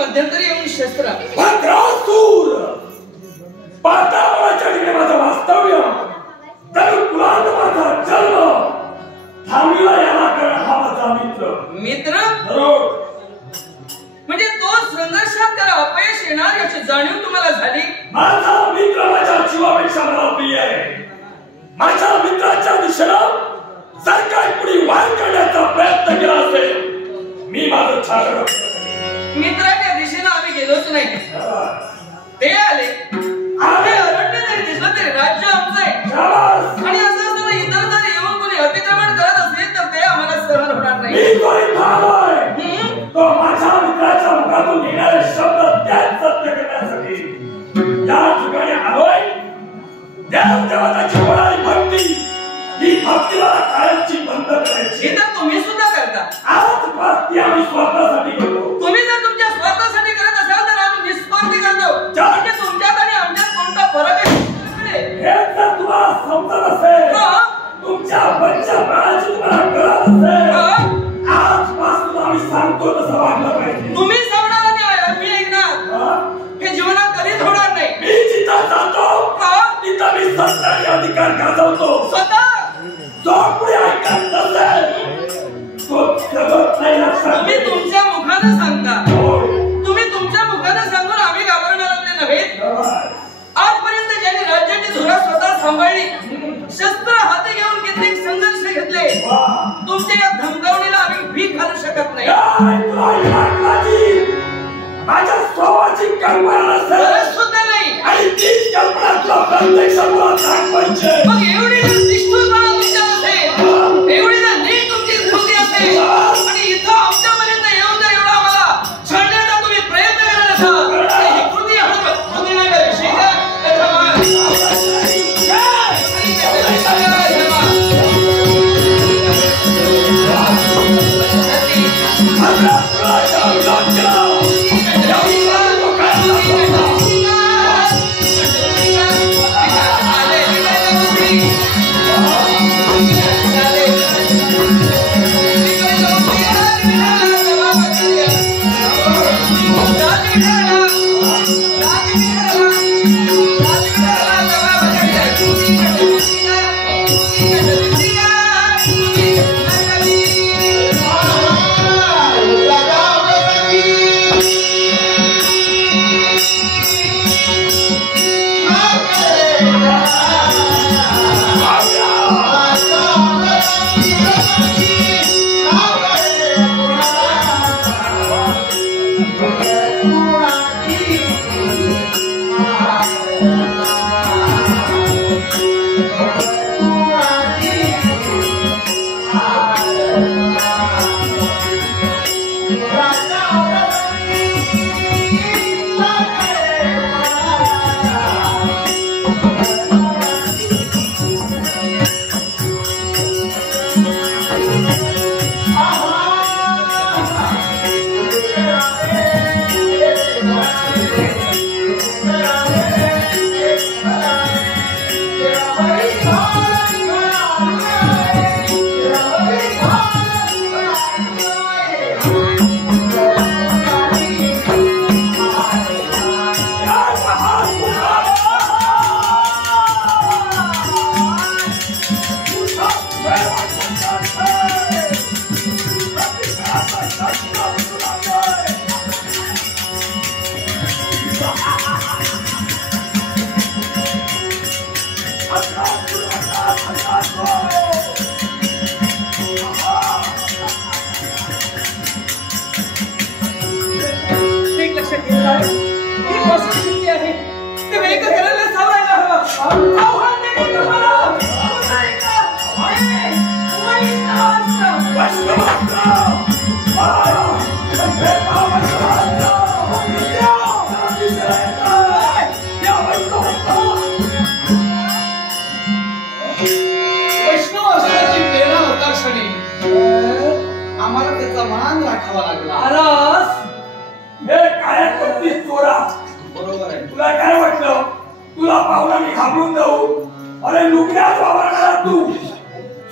मध्यंतरी येऊन शस्त्र भद्रासूर पाताळाच्या ठिकाणी माझं वास्तव्य तर कुलात माझा जन्म थांबला याला कारण हा माझा मित्र म्हणजे तो संघर्षात त्याला अपयश येणार याची जाणीव तुम्हाला झाली. माझा मित्र माझ्या जीवापेक्षा मला प्रिय आहे. माझ्या मित्राच्या दिशेनं जर काही कुणी वार करण्याचा प्रयत्न केला असेल मी माझं छात्र मित्राच्या दिशेनं आम्ही गेलोच नाही. ते आले आम्ही अरण्य जरी दिसलं तरी राज्य आमचं आहे आणि असं असताना इतर जर येऊन कोणी अतिक्रमण करत असेल तर ते आम्हाला सहन होणार नाही. तो माझ्या मित्राच्या मुखातून निघणारे शब्द त्याच सत्य करण्यासाठी या ठिकाणी आलोय. देव देवताची होणारी भक्ती ही भक्तीला कायमची बंद करायची. हे तर तुम्ही सुद्धा करता. आज भक्ती आम्ही स्वार्थासाठी करतो. तुम्ही जर तुमच्या स्वार्थासाठी करत असाल तर आम्ही निस्वार्थी करतो. म्हणजे तुमच्यात आणि आमच्यात कोणता फरक आहे हे जर तुम्हाला समजत असेल तुमच्या बच्च्या बाळाची तुम्हाला कळत असेल आजपासून आम्ही सांगतो तसं वागलं पाहिजे. तुम्ही सांगणार आणि मी ऐकणार हे जीवनात कधीच होणार नाही. मी जिथं जातो तिथं मी सत्ताचे अधिकार गाजवतो. स्वतः जो पुढे ऐकत नसेल तो जगत नाही. लक्षात तुम्ही तुमच्या मुखानं सांगता. तुम्ही तुमच्या मुखानं सांगून आम्ही घाबरणारे नव्हे. आजपर्यंत ज्यांनी राज्याची धुरा स्वतः सांभाळली शस्त्र हाती घेऊन कित्येक संघर्ष घेतले तुमच्या या धमकावणीला आम्ही भीक घालू शकत नाही. माझ्या स्वभावाची कल्पना नसेल सुद्धा नाही आणि तीच कल्पना तुला प्रत्यक्षात दाखवायची. मग एवढी निष्ठुरपणा तुमच्यात असेल एवढी जर नीट तुमची कृती असेल आणि इथं आमच्यापर्यंत येऊन जर एवढा आम्हाला छळण्याचा तुम्ही प्रयत्न करत असाल तर ही कृती कृतीचा विषय का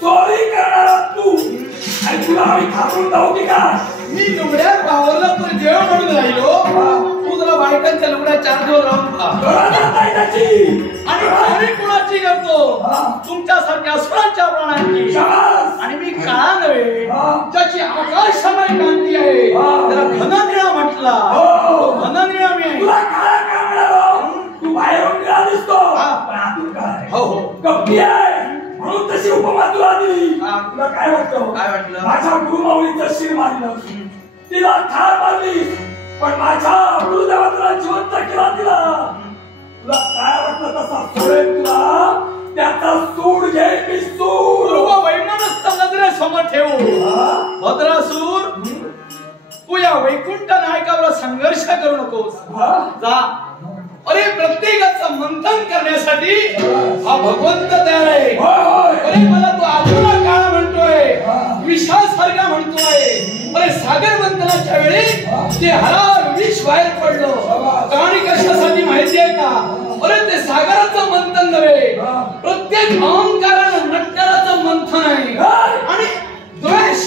चोरी करणारा तू आणि तुला आम्ही घाबरून जाऊ की का? मी लुगड्यात वावरला तर जेव्हा म्हणून राहिलो तू जरा बायकांच्या लुगड्या 4 दिवस राहून खा आणि कोणी कुणाची करतो तुमच्यासारख्या असुरांच्या प्राणांची आणि मी काळा नव्हे ज्याची आकाशमय कांती आहे त्याला घननिळा म्हटला घननिळा मी तू बाहेरून निळा दिसतो पण आतून काय हो हो कपटी आहे म्हणून तशी उपमा तुला दिली तुला काय वाटतं माझ्या गुरुमाऊलीचं शिर मारलं तिला ठार मारली पण माझ्या गुरुदेवाला जिवंत केला तिला तुला काय वाटलं तसा सोडेल तुला त्याचा सूड घे मी सूड वैमानस्थ नजरेसमोर ठेवू भद्रासूर तू या वैकुंठ नायकावर संघर्ष करू नकोस जा अरे प्रत्येकाचं मंथन करण्यासाठी हा भगवंत तयार आहे अरे मला तू आतुरा काळ म्हणतोय विषासारखा म्हणतोय अरे सागर मंथनाच्या वेळी ते हरार विष बाहेर पडलं कहाणी कशासाठी माहिती आहे का अरे ते सागराचं मंथन नव्हे प्रत्येक अहंकारानं नटणाराचं मंथन आहे आणि द्वेष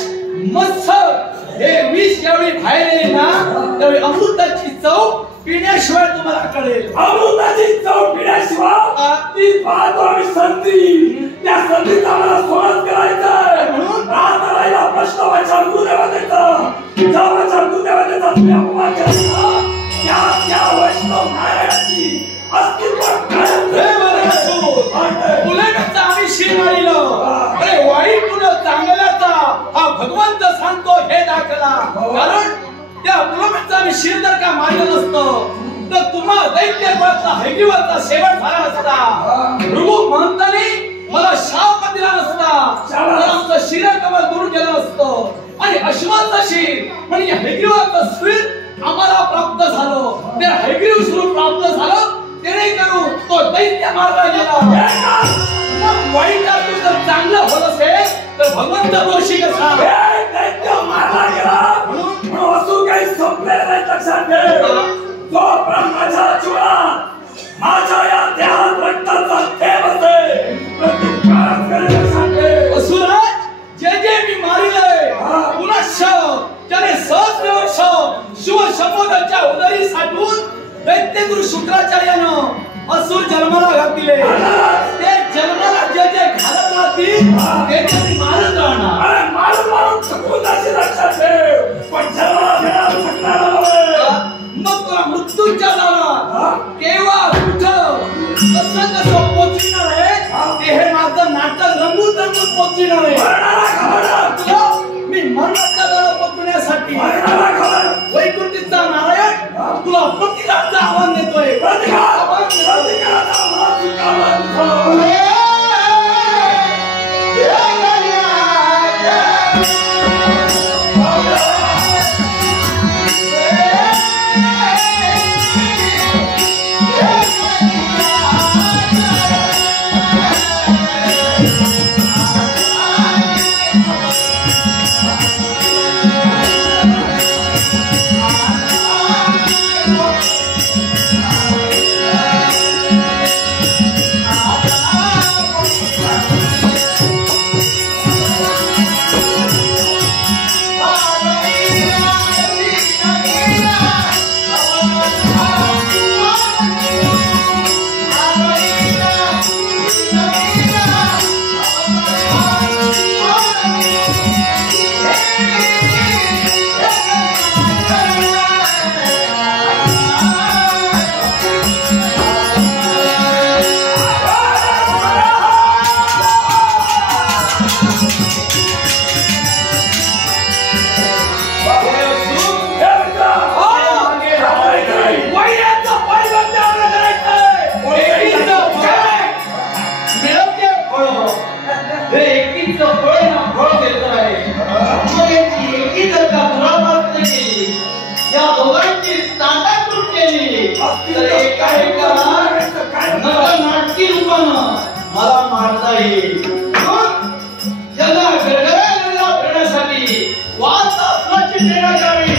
मत्सर हे विष ज्यावेळी बाहेर येईल ना त्यावेळी अमृताची चव पिण्याशिवाय तुम्हाला कळेल अमृताची चव पिण्याशिवाय ती पाहतो आम्ही संधी त्या संधीचा मला सोडत करायचंय म्हणून राहिला प्रश्न माझ्या गुरुदेवाचा जेव्हा गुरुदेवाचा तुम्ही अपमान केला त्या वैष्णव नारायणाची अस्तित्व तुला आम्ही शिर मारिलं अरे वाईट तुला चांगल्याचा हा भगवंत सांगतो हे दाखला कारण त्या पुलमेचा आम्ही शिर जर का मारलं नसतं तर तुम्हाला दैत्यवाचा हैगिवाचा शेवट झाला असता भृगु महंताने मला शाप दिला नसता तर आमचं शिरकमल दूर केलं असतं आणि अश्वाचं शिर म्हणजे हैगिवाचं शिर आम्हाला प्राप्त झालं ते हैग्रीव स्वरूप प्राप्त झालं तेने करू तो दैत्य मारला गेला वाईटातून जर चांगलं होत असेल तर भगवंत दोषी कसा दैत्य मारला गेला म्हणून असू काही संपलेलं नाही लक्षात ठेव तो ब्रह्माच्या जीवनात माझ्या या देहात रक्ताचा थेंब असेल प्रत्येक काळात करेल लक्षात ठेव असुराज जे जे मी मारिलंय पुनश्च त्याने सहस्र वर्ष शिव शंभोदाच्या उदरी साठवून दैत्यगुरु शुक्राचार्यानं असुर जन्माला घातले ते जन्माला जे जे घालत राहतील ते मी मारत राहणार मारून चकून लक्षात ठेव पण जन्माला घेणार शकणार मग तुला मृत्यूच्या दारात केव्हा कुठं कसं कसं पोचणार आहे ते हे माझं नाटक रंगून पोचणार आहे तुला मी मरणाच्या दारात पोचण्यासाठी वैकुंठीचा नारायण तुला प्रतिकाराचं आव्हान देतोय नाटकी रूपानं मला मारता येईल ज्याला गरगरा करण्यासाठी वातावरणाची प्रेरणा करावी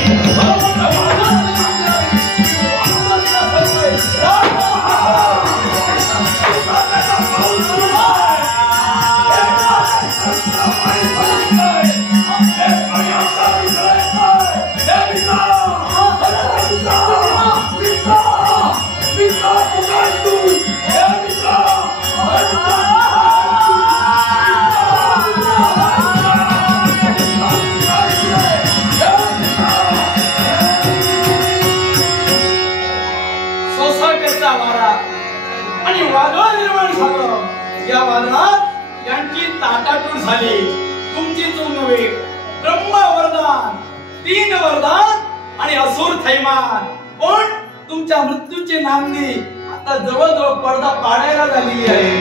ताटातूट झाली. तुमची चूक नव्हे. ब्रह्म वरदान, 3 वरदान आणि असुर थैमान. पण तुमच्या मृत्यूची नांदी आता जवळजवळ पडदा पाडायला झालेली आहे.